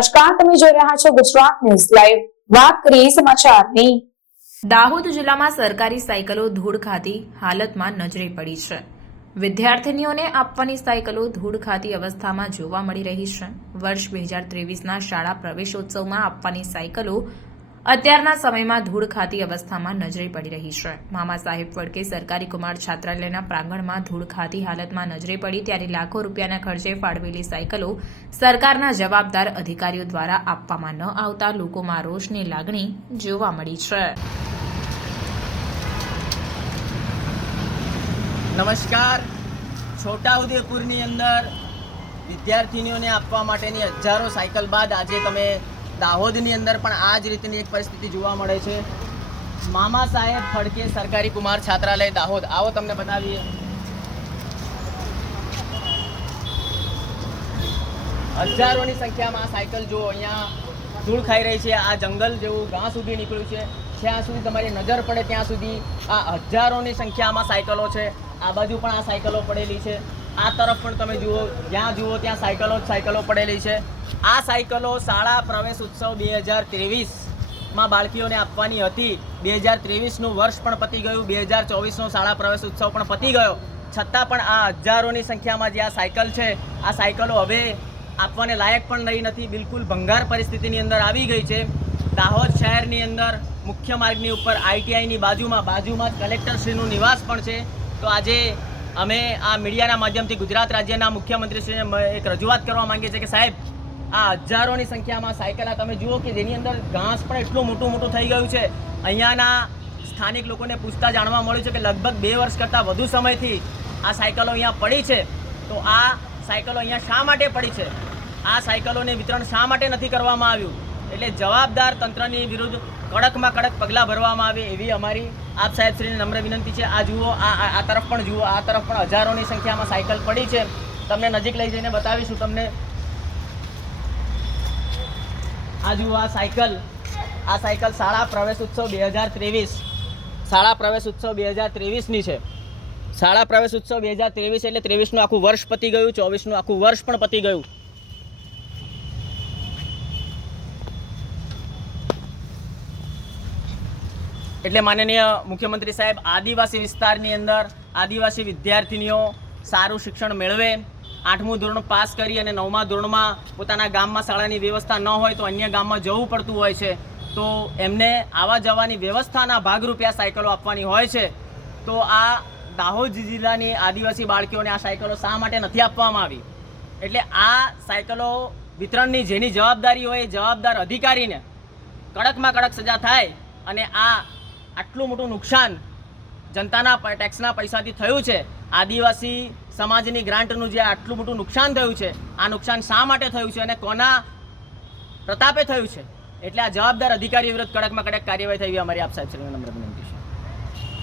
નમસ્કાર, તમે જોઈ રહ્યા છો ગુજરાત ન્યૂઝ લાઈવ। વાત કરીએ સમાચારની। દાહોદ જિલ્લામાં સરકારી સાયકલો ધૂળ ખાતી હાલતમાં નજરે પડી છે। વિદ્યાર્થીનીઓને આપવાની સાયકલો ધૂળ ખાતી અવસ્થામાં જોવા મળી રહી છે। વર્ષ 2023ના શાળા પ્રવેશોત્સવમાં આપવાની સાયકલો અત્યારના સમયમાં ધૂળ ખાતી અવસ્થામાં નજરે પડી રહી છે। મામા સાહેબ ફડકે સરકારી કુમાર છાત્રાલયના પ્રાંગણમાં ધૂળ ખાતી હાલતમાં નજરે પડી ત્યારે લાખો રૂપિયાના ખર્ચે ફાળવેલી સાયકલો સરકારના જવાબદાર અધિકારીઓ દ્વારા આપવામાં ન આવતા લોકોમાં રોષની લાગણી જોવા મળી છે। નમસ્કાર। છોટાઉદેપુરની અંદર વિદ્યાર્થીનીઓને આપવા માટેની હજારો સાયકલ બાદ આજે તમે દાહોદની અંદર પણ આ જ રીતની એક પરિસ્થિતિ જોવા મળે છે। મામા સાહેબ ફડકે સરકારી કુમાર છાત્રાલય દાહોદ, આવો તમને બતાવીએ। હજારોની સંખ્યામાં આ સાયકલ જો અહીંયા ધૂળ ખાઈ રહી છે। આ જંગલ જેવું ઘાસ સુધી નીકળ્યું છે, જ્યાં સુધી તમારી નજર પડે ત્યાં સુધી આ હજારોની સંખ્યામાં સાયકલો છે। આ બાજુ પણ આ સાયકલો પડેલી છે, આ તરફ પણ તમે જુઓ, જ્યાં જુઓ ત્યાં સાયકલો પડેલી છે। આ સાયકલો શાળા પ્રવેશ ઉત્સવ 2023માં બાળકીઓને આપવાની હતી। 2023નું વર્ષ પણ પતી ગયું, 2024નો શાળા પ્રવેશ ઉત્સવ પણ પતી ગયો, છતાં પણ આ હજારોની સંખ્યામાં જે આ સાયકલ છે, આ સાયકલો હવે આપવાને લાયક પણ રહી નથી, બિલકુલ ભંગાર પરિસ્થિતિની અંદર આવી ગઈ છે। દાહોદ શહેરની અંદર મુખ્ય માર્ગની ઉપર ITIની બાજુમાં જ કલેક્ટરશ્રીનું નિવાસ પણ છે। તો આજે અમે આ મીડિયાના માધ્યમથી ગુજરાત રાજ્યના મુખ્યમંત્રીશ્રીને એક રજૂઆત કરવા માંગીએ છીએ કે સાહેબ, આ હજારોની સંખ્યામાં સાયકલ તમે જુઓ કે જેની અંદર ઘાસ પણ એટલું મોટું થઈ ગયું છે। અહીંયાના સ્થાનિક લોકોને પૂછતા જાણવા મળ્યું છે કે લગભગ 2 વર્ષ કરતાં વધુ સમયથી આ સાયકલો અહીંયા પડી છે। તો આ સાયકલો અહીંયા શા માટે પડી છે? આ સાયકલોને વિતરણ શા માટે નથી કરવામાં આવ્યું? એટલે જવાબદાર તંત્રની વિરુદ્ધ કડકમાં કડક પગલાં ભરવામાં આવે એવી અમારી આપ સાહેબશ્રીને નમ્ર વિનંતી છે। આ જુઓ, આ તરફ પણ જુઓ, આ તરફ પણ હજારોની સંખ્યામાં સાયકલ પડી છે। તમને નજીક લઈ જઈને બતાવીશું તમને। આ જુઓ, આ સાયકલ શાળા પ્રવેશ ઉત્સવ 2023ની છે। શાળા પ્રવેશ ઉત્સવ 2023 એટલે 23નું આખું વર્ષ પતી ગયું, 24નું આખું વર્ષ પણ પતી ગયું। એટલે માનનીય મુખ્યમંત્રી સાહેબ, આદિવાસી વિસ્તારની અંદર આદિવાસી વિદ્યાર્થીનીઓ સારું શિક્ષણ મેળવે, 8મું ધોરણ પાસ કરી અને 9મા ધોરણમાં પોતાના ગામમાં શાળાની વ્યવસ્થા ન હોય તો અન્ય ગામમાં જવું પડતું હોય છે, તો એમને આવવા જવાની વ્યવસ્થાના ભાગરૂપે આ સાયકલો આપવાની હોય છે। તો આ દાહોદ જિલ્લાની આદિવાસી બાળકીઓને આ સાયકલો શા માટે નથી આપવામાં આવી? એટલે આ સાયકલો વિતરણની જેની જવાબદારી હોય એ જવાબદાર અધિકારીને કડકમાં કડક સજા થાય અને આટલું મોટું નુકસાન જનતાના ટેક્સના પૈસાથી થયું છે, આદિવાસી સમાજની ગ્રાન્ટનું જે આટલું મોટું નુકસાન થયું છે, આ નુકસાન શા માટે થયું છે અને કોના પ્રતાપે થયું છે? એટલે આ જવાબદાર અધિકારીઓ વિરુદ્ધ કડકમાં કડક કાર્યવાહી થઈ અમારી આપ સાહેબ શ્રીને નમ્ર વિનંતી છે।